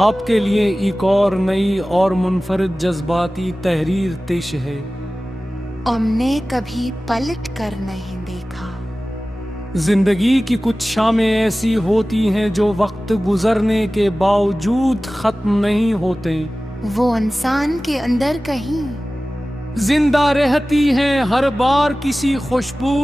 आपके लिए एक और नई और मुनफरिद जज्बाती तहरीर पेश है। हमने कभी पलट कर नहीं देखा। जिंदगी की कुछ शामें ऐसी होती हैं जो वक्त गुजरने के बावजूद खत्म नहीं होते, वो इंसान के अंदर कहीं जिंदा रहती हैं हर बार किसी खुशबू,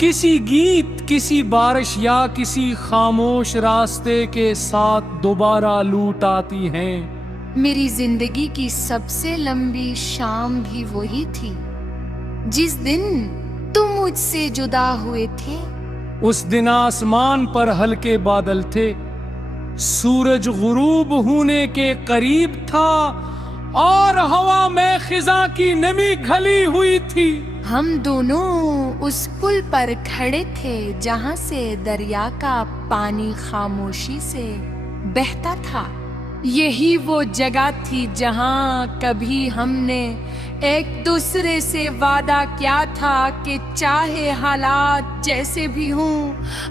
किसी गीत, किसी बारिश या किसी खामोश रास्ते के साथ दोबारा लूट आती हैं। मेरी जिंदगी की सबसे लंबी शाम भी वही थी जिस दिन तुम मुझसे जुदा हुए थे। उस दिन आसमान पर हल्के बादल थे, सूरज गुरूब होने के करीब था और हवा में खिजा की नमी घली हुई थी। हम दोनों उस पुल पर खड़े थे जहाँ से दरिया का पानी खामोशी से बहता था। यही वो जगह थी जहाँ कभी हमने एक दूसरे से वादा किया था कि चाहे हालात जैसे भी हों,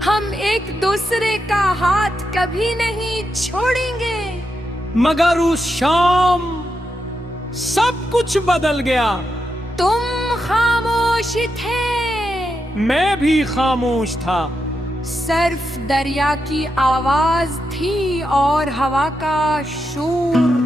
हम एक दूसरे का हाथ कभी नहीं छोड़ेंगे। मगर उस शाम सब कुछ बदल गया। तुम खामोश थे, मैं भी खामोश था। सिर्फ दरिया की आवाज थी और हवा का शोर।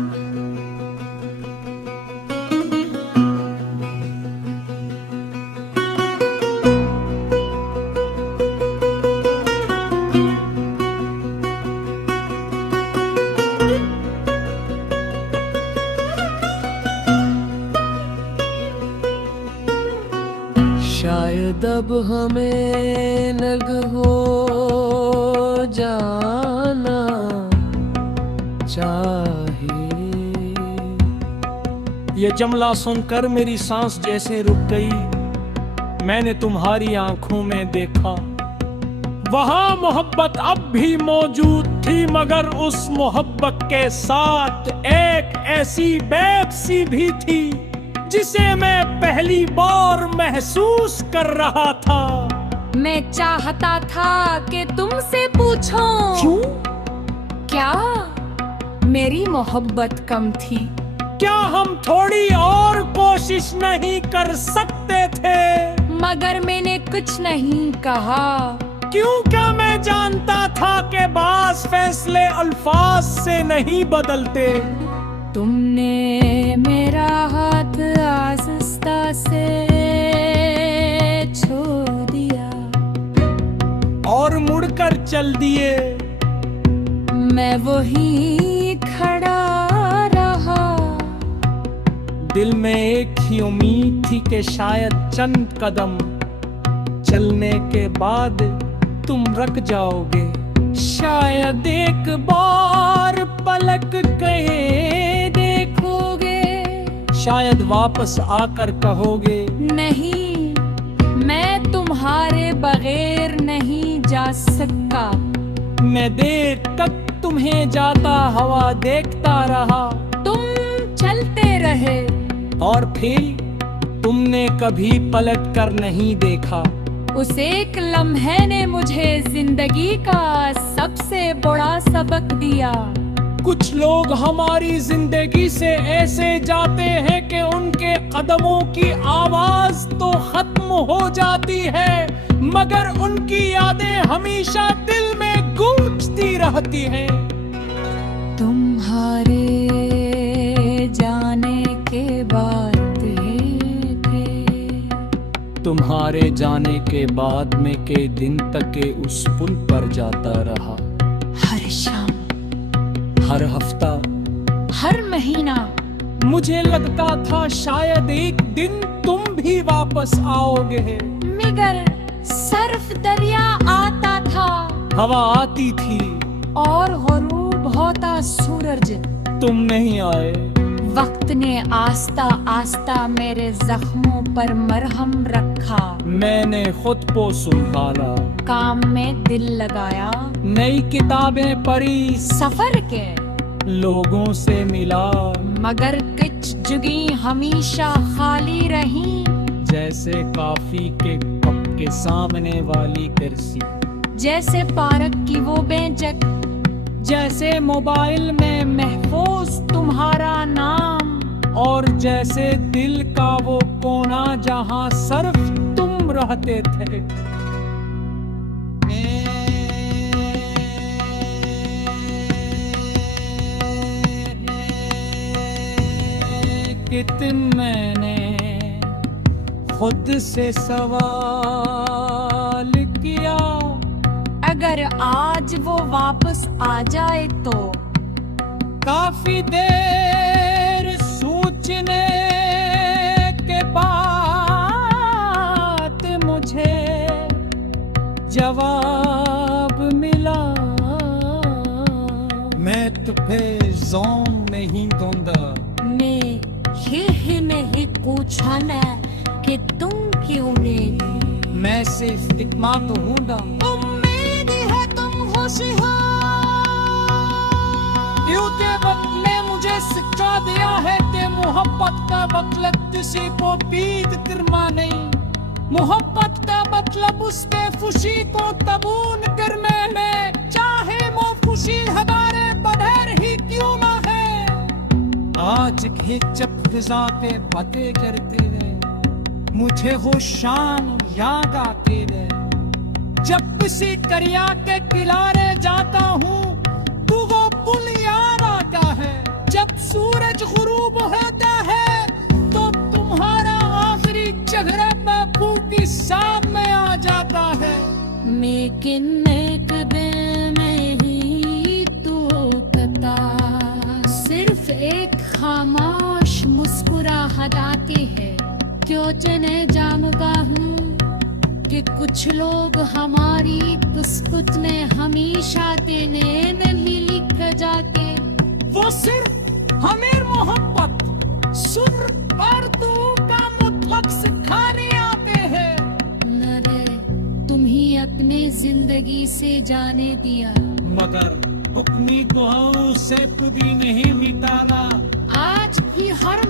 शायद अब हमें नग हो जाना चाहिए। ये जुमला सुनकर मेरी सांस जैसे रुक गई। मैंने तुम्हारी आंखों में देखा, वहां मोहब्बत अब भी मौजूद थी, मगर उस मोहब्बत के साथ एक ऐसी बेबसी भी थी जिसे मैं पहली बार महसूस कर रहा था। मैं चाहता था कि तुमसे पूछूं, क्यों? क्या मेरी मोहब्बत कम थी? क्या हम थोड़ी और कोशिश नहीं कर सकते थे? मगर मैंने कुछ नहीं कहा। क्यों? क्या मैं जानता था कि बास फैसले अल्फाज से नहीं बदलते। तुमने मेरा हाथ आहिस्ता से छोड़ दिया और मुड़कर चल दिए। मैं वहीं खड़ा रहा। दिल में एक ही उम्मीद थी कि शायद चंद कदम चलने के बाद तुम रुक जाओगे। शायद एक बार पलक के देखोगे, शायद वापस आकर कहोगे, नहीं, मैं तुम्हारे बगैर नहीं जा सकता। मैं देर तक तुम्हें जाता हवा देखता रहा। तुम चलते रहे और फिर तुमने कभी पलट कर नहीं देखा। उस एक लम्हे ने मुझे जिंदगी का सबसे बड़ा सबक दिया। कुछ लोग हमारी जिंदगी से ऐसे जाते हैं कि उनके कदमों की आवाज तो खत्म हो जाती है, मगर उनकी यादें हमेशा दिल में गूंजती रहती हैं। तुम्हारे जाने के बाद तुम्हारे जाने के बाद मैं के दिन तक के उस पुल पर जाता रहा। हर शाम, हर हफ्ता, हर महीना मुझे लगता था शायद एक दिन तुम भी वापस आओगे। मगर सिर्फ दरिया आता था, हवा आती थी और गुरूब होता सूरज। तुम नहीं आए। वक्त ने आस्ता आस्ता मेरे जख्मों पर मरहम रखा। मैंने खुद को संभाला, काम में दिल लगाया, नई किताबें पढ़ी, सफर के लोगों से मिला, मगर कुछ जगह हमेशा खाली रही। जैसे कॉफी के कप के सामने वाली कुर्सी, जैसे पार्क की वो बेंच जैसे मोबाइल में महफूज तुम्हारा नाम, और जैसे दिल का वो कोना जहां सिर्फ तुम रहते थे। कितन मैंने खुद से सवाल किया, अगर आज वो वापस आ जाए तो काफी देर सोचने के बाद मुझे जवाब मिला। मैं तुम्हें ज़ोम नहीं दूंगा। मैं ये नहीं पूछा न कि तुम क्यों नहीं। मैं सिर्फ इतना तो हूँ ना। उम्मीद है तुम होशियार। यूते वक्त ने मुझे सिखा दिया है कि मोहब्बत का मतलब किसी को पीट करना नहीं। मोहब्बत का मतलब उसके खुशी को कबूल करने में, चाहे वो खुशी हमारे बगैर ही क्यों ना है। आज के जब फिजा पे बातें करते रहे, मुझे वो शाम याद आती रहे। जब किसी दरिया के किनारे जाता हूँ तो वो पुल याद आता है। जब सूरज गुरूब होता है तो तुम्हारा आखिरी चेहरा बापू की सामने आ जाता है। लेकिन एक दिन में ही तू पता, सिर्फ एक खामोश मुस्कुराहट आती है। क्यों चने जानता हूँ कि कुछ लोग हमारी किस्मत में हमेशा देने नहीं लिख जाते। वो सिर्फ हमें मोहब्बत सुर पर तू का मुतलक सिखाने आते हैं। नरे तुम ही अपने जिंदगी से जाने दिया, मगर अपनी दुआओं से कभी नहीं मिटाना। आज भी हर